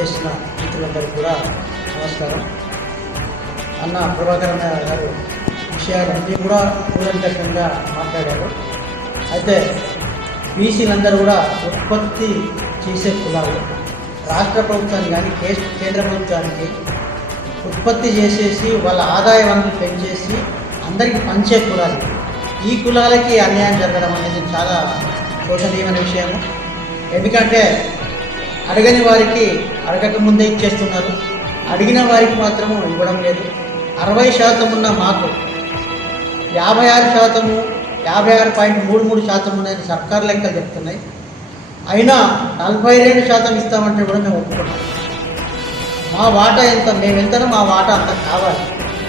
మిత్రులందరికీ కూడా నమస్కారం. అన్న ప్రభాకర్ గారు విషయాలన్నీ కూడా కూలంకషంగా మాట్లాడారు. అయితే బీసీలందరూ కూడా ఉత్పత్తి చేసే కులాలు రాష్ట్ర ప్రభుత్వానికి కానీ కే- కేంద్ర ప్రభుత్వానికి ఉత్పత్తి చేసేసి వాళ్ళ ఆదాయ వనరులు పెంచేసి అందరికీ పంచే కులాలు. ఈ కులాలకి అన్యాయం జరగడం అనేది చాలా శోషణీయమైన విషయము. ఎందుకంటే అడగని వారికి అడగక ముందే ఇచ్చేస్తున్నారు. అడిగిన వారికి మాత్రము ఇవ్వడం లేదు. అరవై శాతం ఉన్న మాకు యాభై ఆరు శాతము యాభై ఆరు పాయింట్ మూడు మూడు శాతం ఉన్నాయని సర్కారు లెక్కలు చెప్తున్నాయి. అయినా నలభై రెండు శాతం ఇస్తామంటే కూడా మేము ఒప్పుకున్నాం మా వాటా ఎంత మేము ఎంతనో మా వాటా అంత కావాలి.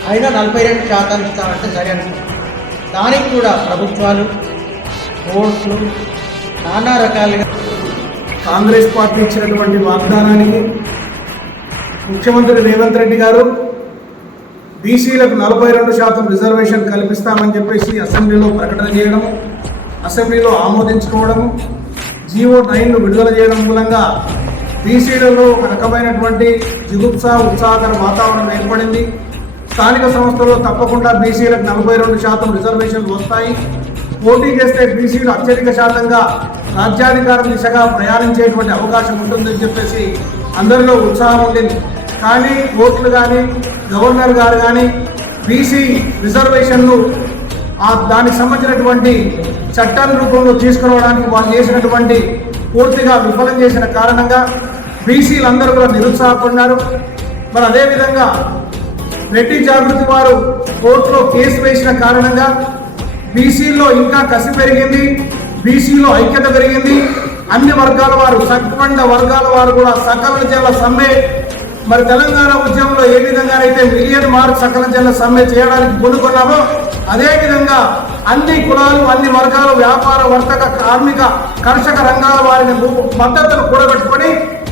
అయినా నలభై రెండు శాతం ఇస్తామంటే సరే అనుకున్నాం దానికి కూడా ప్రభుత్వాలు కోర్టులు నానా రకాలుగా కాంగ్రెస్ పార్టీ ఇచ్చినటువంటి వాగ్దానానికి ముఖ్యమంత్రి రేవంత్ రెడ్డి గారు బీసీలకు నలభై రెండు శాతం రిజర్వేషన్ కల్పిస్తామని చెప్పేసి అసెంబ్లీలో ప్రకటన చేయడం అసెంబ్లీలో ఆమోదించుకోవడము జీవో నైన్ను విడుదల చేయడం మూలంగా బీసీలలో ఒక రకమైనటువంటి జిగుప్స ఉత్సాహకర వాతావరణం ఏర్పడింది. స్థానిక సంస్థల్లో తప్పకుండా బీసీలకు నలభై రెండు శాతం రిజర్వేషన్లు వస్తాయి. పోటీ చేస్తే బీసీలు అత్యధిక శాతంగా రాజ్యాధికారం దిశగా ప్రయాణించేటువంటి అవకాశం ఉంటుందని చెప్పేసి అందరిలో ఉత్సాహం ఉండింది. కానీ కోర్టులు కానీ గవర్నర్ గారు కానీ బీసీ రిజర్వేషన్లు ఆ దానికి సంబంధించినటువంటి చట్టాల రూపంలో తీసుకురావడానికి వాళ్ళు చేసినటువంటి పూర్తిగా విఫలం చేసిన కారణంగా బీసీలందరూ కూడా నిరుత్సాహపడినారు మరి అదేవిధంగా రెడ్డి జాగృతి వారు కోర్టులో కేసు వేసిన కారణంగా బీసీల్లో ఇంకా కసి పెరిగింది. బీసీలో ఐక్యత పెరిగింది. అన్ని వర్గాల వారు సత్వండ వర్గాల వారు కూడా సకల జల సమ్మె మరి తెలంగాణ ఉద్యమంలో ఏ విధంగానైతే మిలియన్ మార్క్ సకల జల సమ్మె చేయడానికి పూనుకున్నామో అదే విధంగా అన్ని కులాలు అన్ని వర్గాలు వ్యాపార వర్తక కార్మిక కర్షక రంగాల వారిని మద్దతును కూడబెట్టుకొని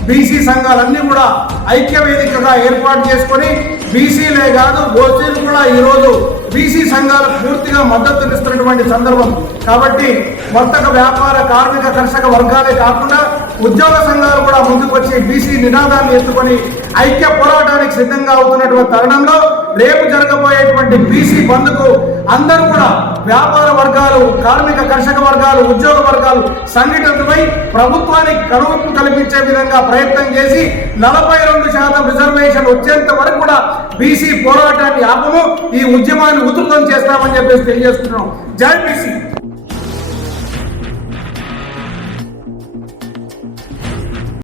బీసీ సంఘాలన్నీ కూడా ఐక్య వేదికగా ఏర్పాటు చేసుకొని బీసీలే కాదు ఓసీలు కూడా ఈరోజు బీసీ సంఘాలకు పూర్తిగా మద్దతునిస్తున్నటువంటి సందర్భం. కాబట్టి వర్తక వ్యాపార కార్మిక కర్షక వర్గాలే కాకుండా ఉద్యోగ సంఘాలు కూడా ముందుకొచ్చి బీసీ నినాదాన్ని ఎత్తుకొని ఐక్య పోరాటానికి సిద్ధంగా అవుతున్నటువంటి తరుణంలో రేపు జరగబోయేటువంటి బీసీ బంద్కు అందరూ కూడా వ్యాపార వర్గాలు కార్మిక కర్షక వర్గాలు ఉద్యోగ వర్గాలు సంఘటితమై ప్రభుత్వానికి కనువిప్పు కల్పించే విధంగా ప్రయత్నం చేసి నలభై రెండు శాతం రిజర్వేషన్ వచ్చేంత వరకు కూడా బీసీ పోరాటాన్ని ఆపము ఈ ఉద్యమాన్ని ఉధృతం చేస్తామని చెప్పేసి తెలియజేస్తున్నాం జై బీసీ!